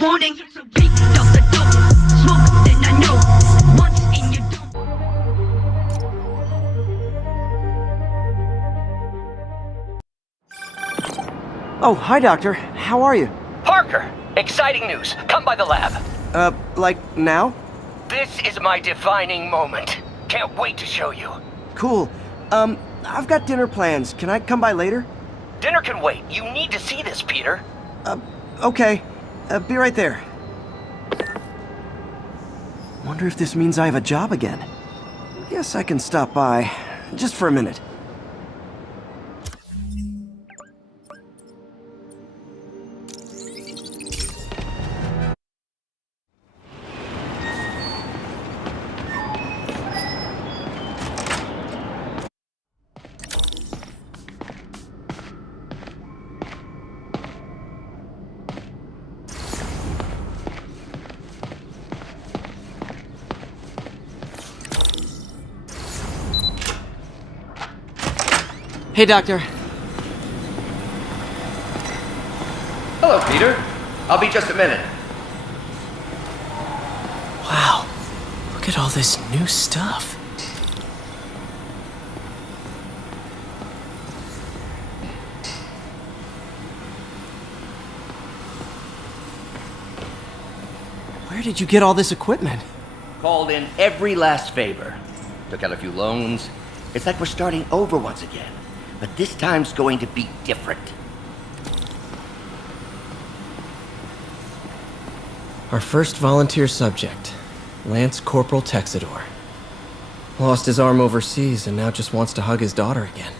warning. Take off the dope, smoke, then I know. Once in your dome. Oh, hi, Doctor. How are you? Parker, exciting news. Come by the lab. Like now? This is my defining moment. Can't wait to show you. Cool. I've got dinner plans. Can I come by later? Dinner can wait. You need to see this, Peter. Okay. Be right there. Wonder if this means I have a job again. Guess I can stop by. Just for a minute. Hey, Doctor. Hello, Peter. I'll be just a minute. Wow, look at all this new stuff. Where did you get all this equipment? Called in every last favor. Took out a few loans. It's like we're starting over once again. But this time's going to be different. Our first volunteer subject, Lance Corporal Texador. Lost his arm overseas and now just wants to hug his daughter again.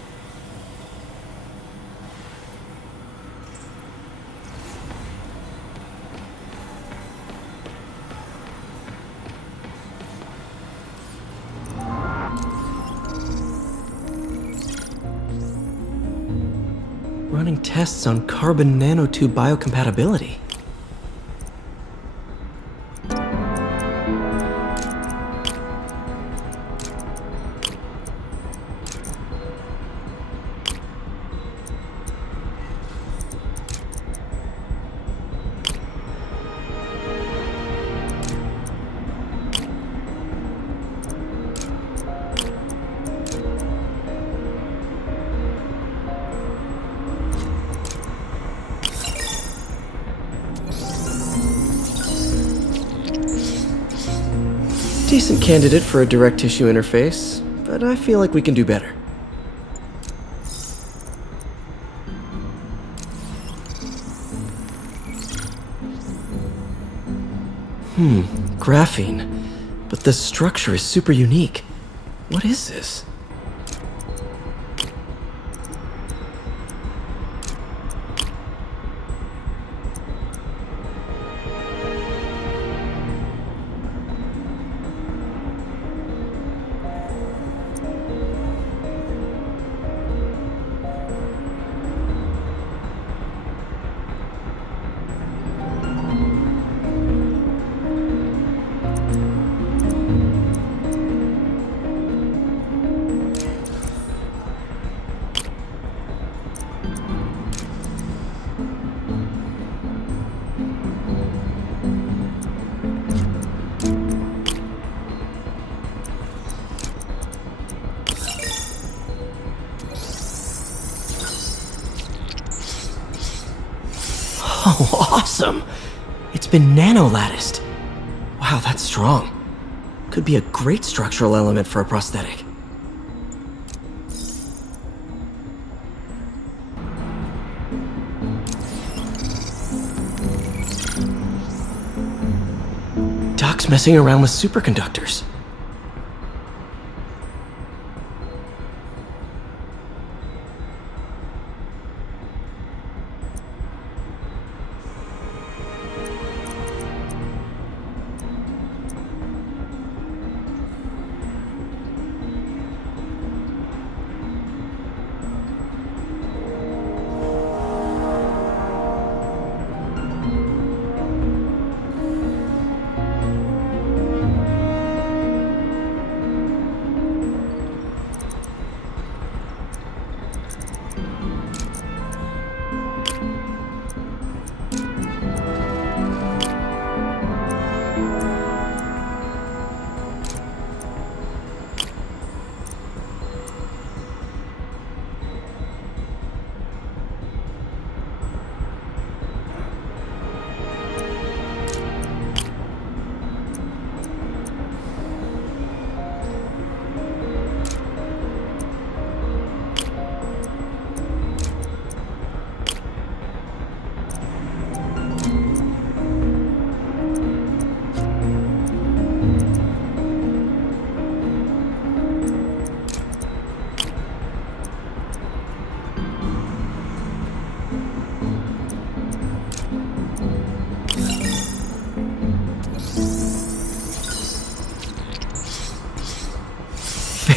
Running tests on carbon nanotube biocompatibility. Decent candidate for a direct tissue interface, but I feel like we can do better. Graphene. But the structure is super unique. What is this? Oh, awesome! It's been nano-latticed. Wow, that's strong. Could be a great structural element for a prosthetic. Doc's messing around with superconductors.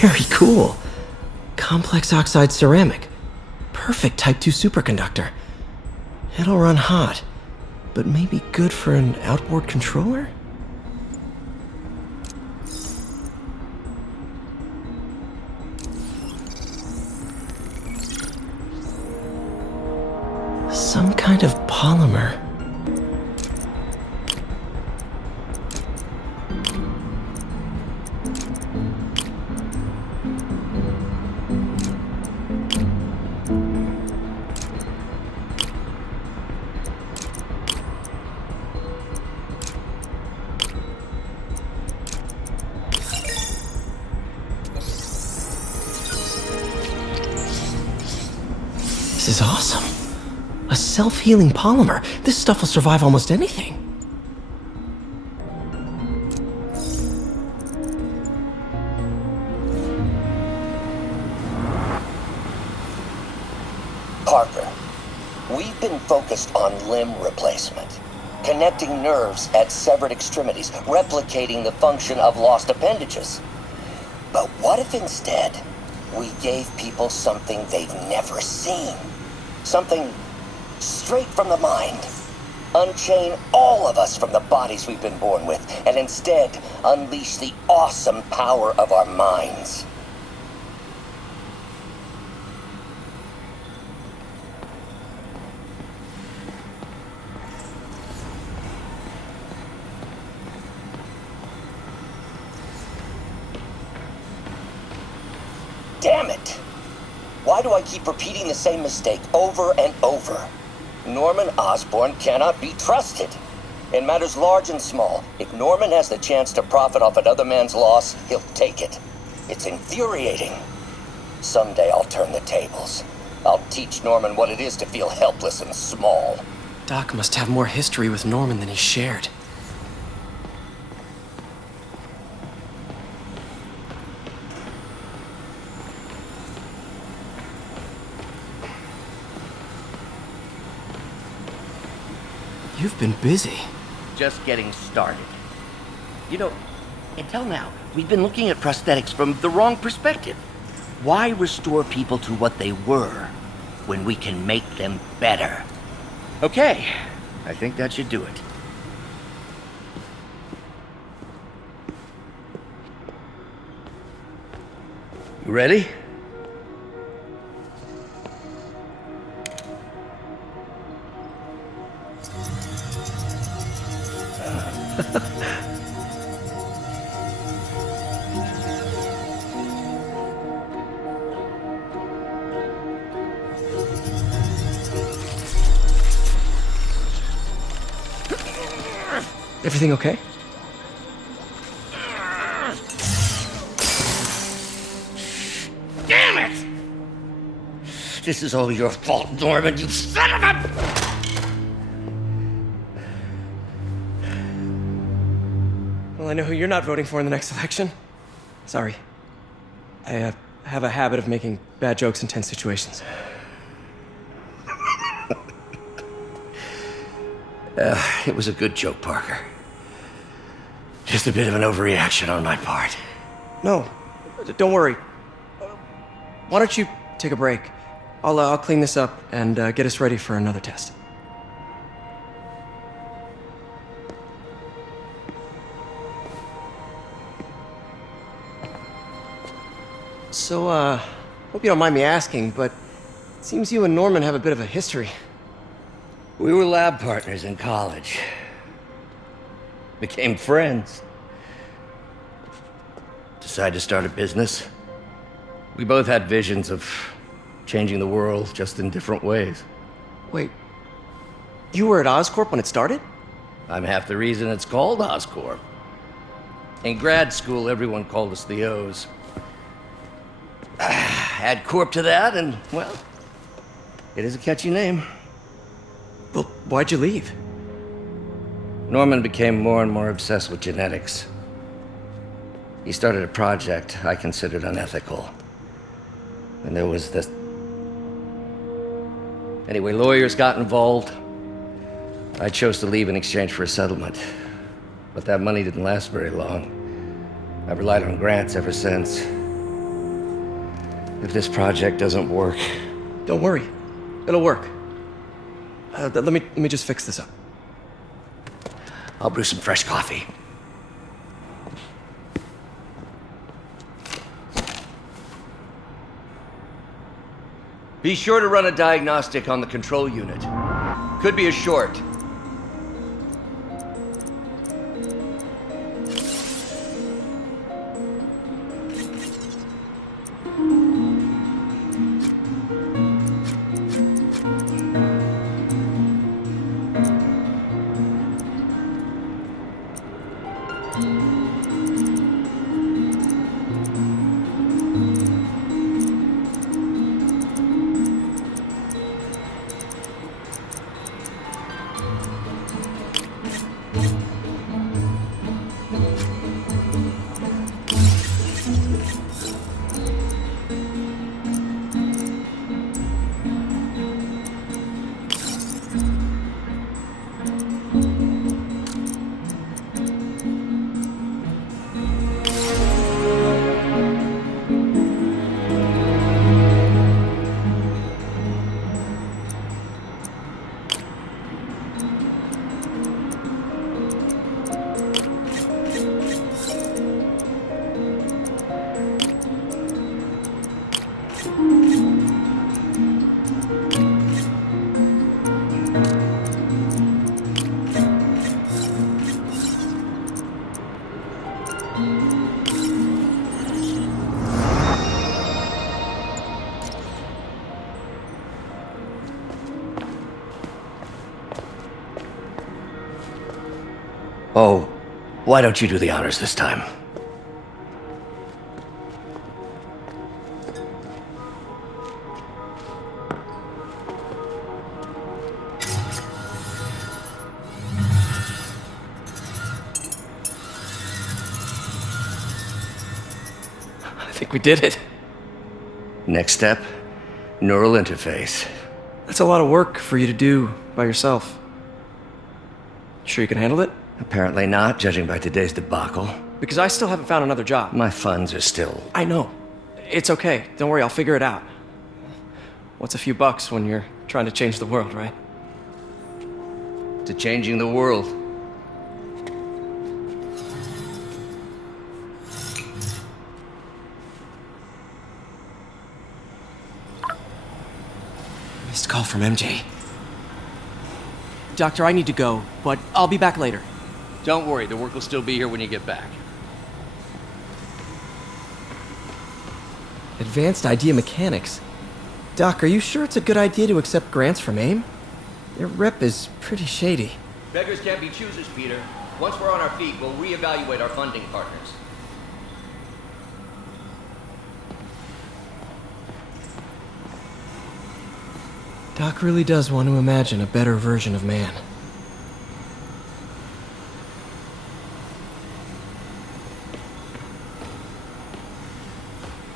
Very cool. Complex oxide ceramic. Perfect Type 2 superconductor. It'll run hot, but maybe good for an outboard controller? Some kind of polymer. This is awesome. A self-healing polymer. This stuff will survive almost anything. Parker, we've been focused on limb replacement, connecting nerves at severed extremities, replicating the function of lost appendages. But what if instead we gave people something they've never seen? Something straight from the mind. Unchain all of us from the bodies we've been born with, and instead unleash the awesome power of our minds. Damn it! Why do I keep repeating the same mistake over and over? Norman Osborn cannot be trusted. In matters large and small, if Norman has the chance to profit off another man's loss, he'll take it. It's infuriating. Someday I'll turn the tables. I'll teach Norman what it is to feel helpless and small. Doc must have more history with Norman than he shared. You've been busy. Just getting started. You know, until now, we've been looking at prosthetics from the wrong perspective. Why restore people to what they were when we can make them better? Okay, I think that should do it. You ready? Everything okay? Damn it! This is all your fault, Norman, you son of a... Well, I know who you're not voting for in the next election. Sorry. I have a habit of making bad jokes in tense situations. It was a good joke, Parker. Just a bit of an overreaction on my part. No, don't worry. Why don't you take a break? I'll clean this up and get us ready for another test. So, hope you don't mind me asking, but it seems you and Norman have a bit of a history. We were lab partners in college. Became friends. Decided to start a business. We both had visions of changing the world, just in different ways. Wait, you were at Oscorp when it started? I'm half the reason it's called Oscorp. In grad school, everyone called us the O's. Add Corp to that, and, well, it is a catchy name. Well, why'd you leave? Norman became more and more obsessed with genetics. He started a project I considered unethical. And there was this... Anyway, lawyers got involved. I chose to leave in exchange for a settlement. But that money didn't last very long. I've relied on grants ever since. If this project doesn't work... Don't worry. It'll work. Let me just fix this up. I'll brew some fresh coffee. Be sure to run a diagnostic on the control unit. Could be a short. Oh, why don't you do the honors this time? I think we did it. Next step, neural interface. That's a lot of work for you to do by yourself. Sure you can handle it? Apparently not, judging by today's debacle. Because I still haven't found another job. My funds are still... I know. It's okay. Don't worry, I'll figure it out. What's a few bucks when you're trying to change the world, right? To changing the world. Missed call from MJ. Doctor, I need to go, but I'll be back later. Don't worry, the work will still be here when you get back. Advanced idea mechanics. Doc, are you sure it's a good idea to accept grants from AIM? Their rep is pretty shady. Beggars can't be choosers, Peter. Once we're on our feet, we'll reevaluate our funding partners. Doc really does want to imagine a better version of man.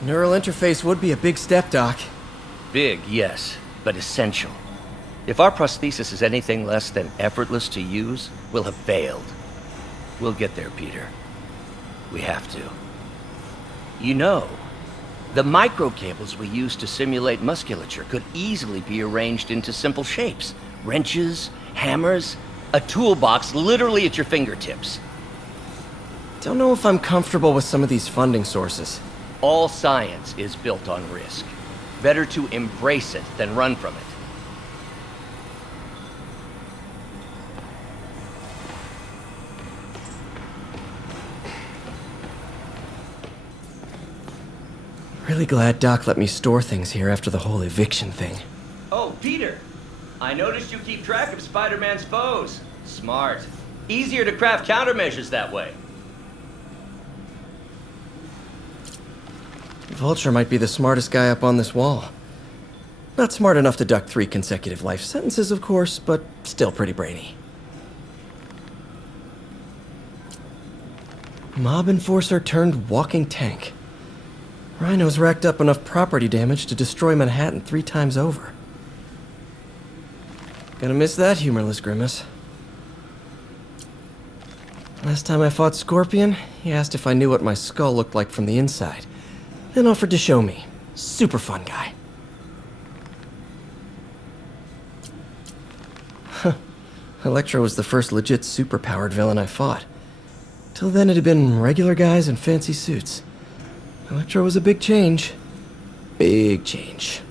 Neural interface would be a big step, Doc. Big, yes, but essential. If our prosthesis is anything less than effortless to use, we'll have failed. We'll get there, Peter. We have to. You know, the microcables we use to simulate musculature could easily be arranged into simple shapes. Wrenches, hammers, a toolbox literally at your fingertips. Don't know if I'm comfortable with some of these funding sources. All science is built on risk. Better to embrace it than run from it. Really glad Doc let me store things here after the whole eviction thing. Oh, Peter! I noticed you keep track of Spider-Man's foes. Smart. Easier to craft countermeasures that way. Vulture might be the smartest guy up on this wall. Not smart enough to duck 3 consecutive life sentences, of course, but still pretty brainy. Mob enforcer turned walking tank. Rhino's racked up enough property damage to destroy Manhattan 3 times over. Gonna miss that humorless grimace. Last time I fought Scorpion, he asked if I knew what my skull looked like from the inside, then offered to show me. Super fun guy. Electro was the first legit super-powered villain I fought. Till then it had been regular guys in fancy suits. Electro was a big change. Big change.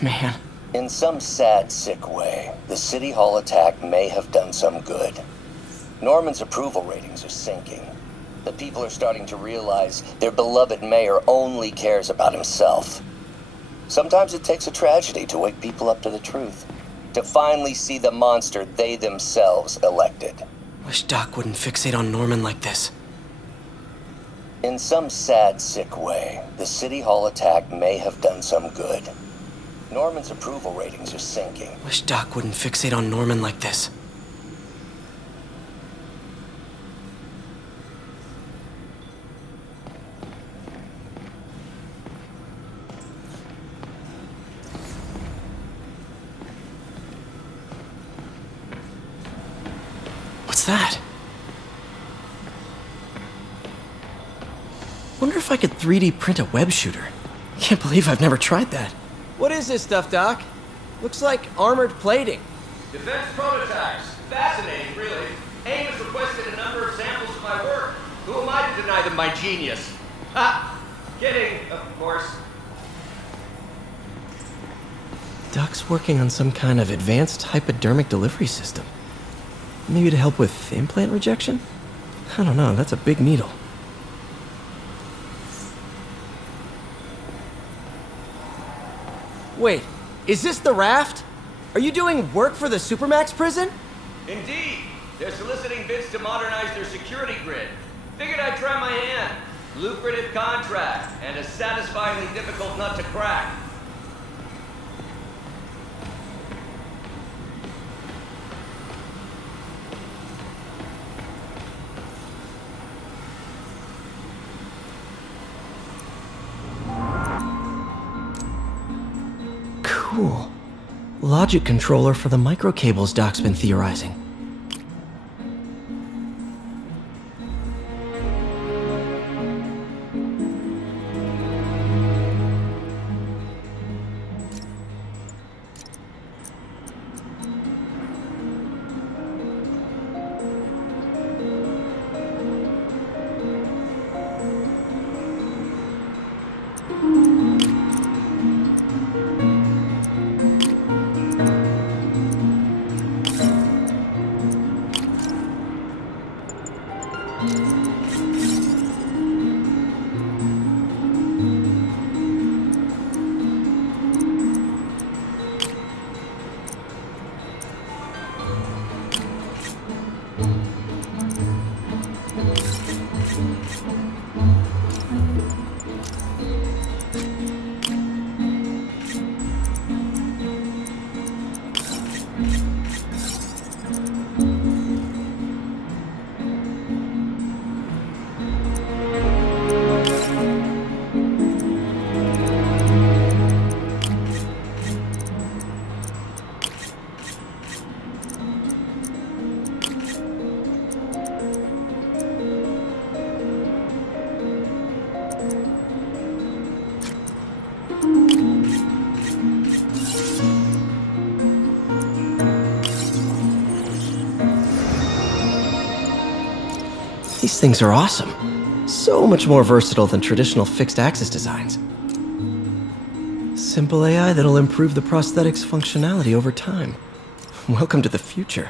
Man. In some sad, sick way, the City Hall attack may have done some good. Norman's approval ratings are sinking. The people are starting to realize their beloved mayor only cares about himself. Sometimes it takes a tragedy to wake people up to the truth, to finally see the monster they themselves elected. Wish Doc wouldn't fixate on Norman like this. In some sad, sick way, the City Hall attack may have done some good. Norman's approval ratings are sinking. Wish Doc wouldn't fixate on Norman like this. What's that? Wonder if I could 3D print a web shooter. Can't believe I've never tried that. What is this stuff, Doc? Looks like armored plating. Defense prototypes. Fascinating, really. AIM has requested a number of samples of my work. Who am I to deny them my genius? Ha! Kidding, of course. Doc's working on some kind of advanced hypodermic delivery system. Maybe to help with implant rejection? I don't know, that's a big needle. Wait, is this the raft? Are you doing work for the Supermax prison? Indeed. They're soliciting bids to modernize their security grid. Figured I'd try my hand. Lucrative contract, and a satisfyingly difficult nut to crack. Cool. Logic controller for the microcables Doc's been theorizing. These things are awesome. So much more versatile than traditional fixed-axis designs. Simple AI that'll improve the prosthetic's functionality over time. Welcome to the future.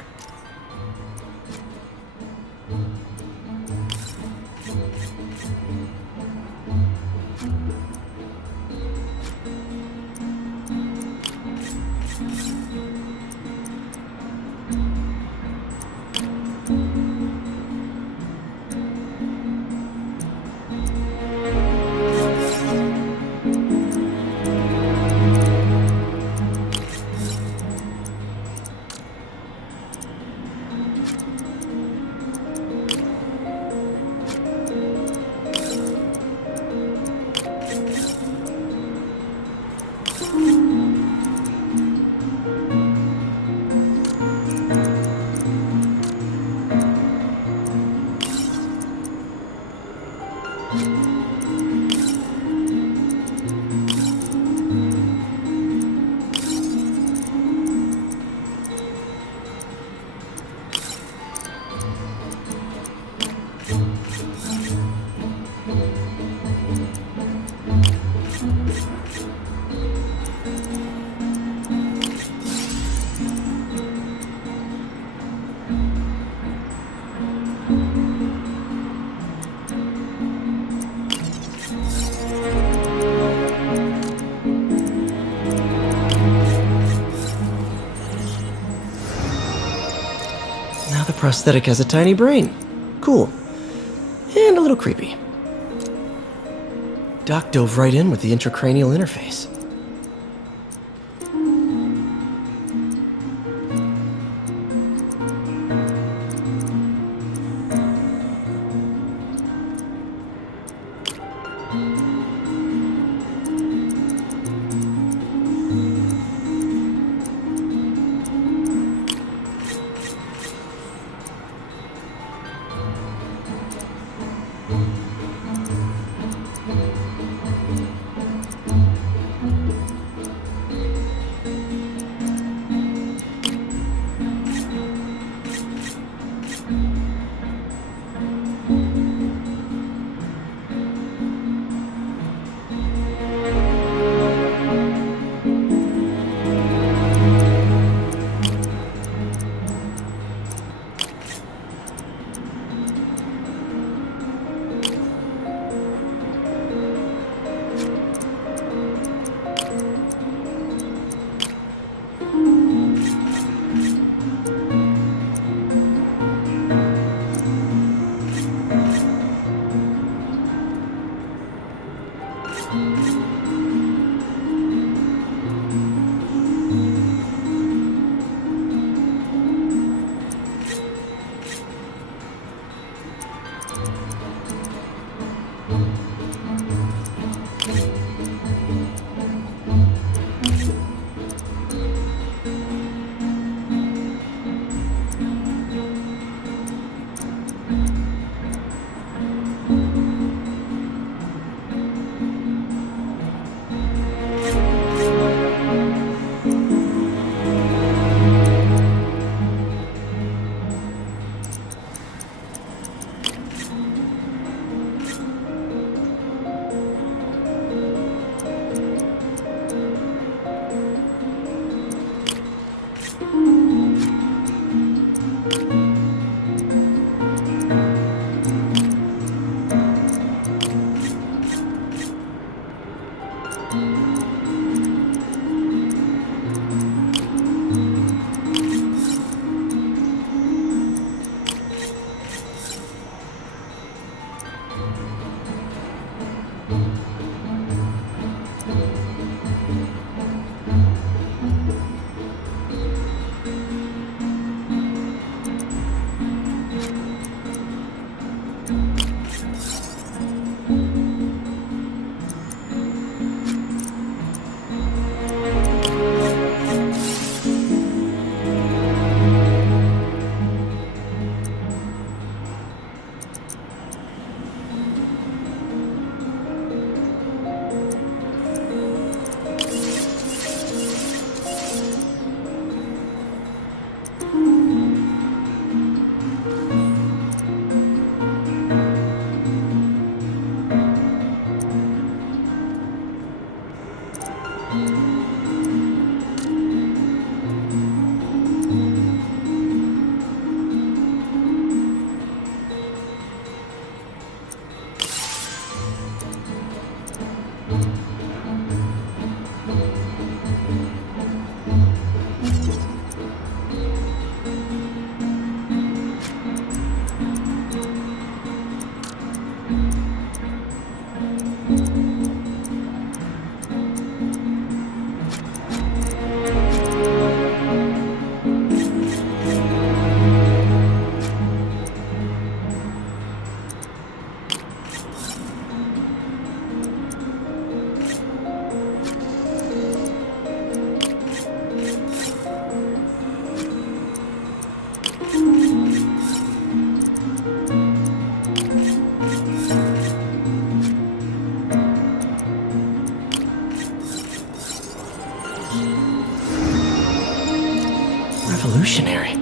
Now the prosthetic has a tiny brain. Cool. And a little creepy. Doc dove right in with the intracranial interface. Revolutionary,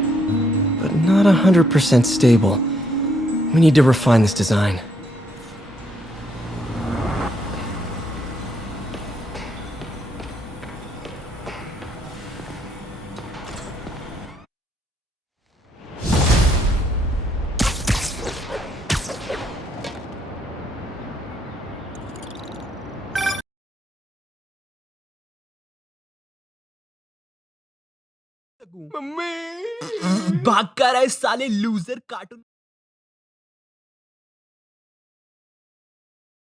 but not 100% stable. We need to refine this design. भाग कर आए साले loser cartoon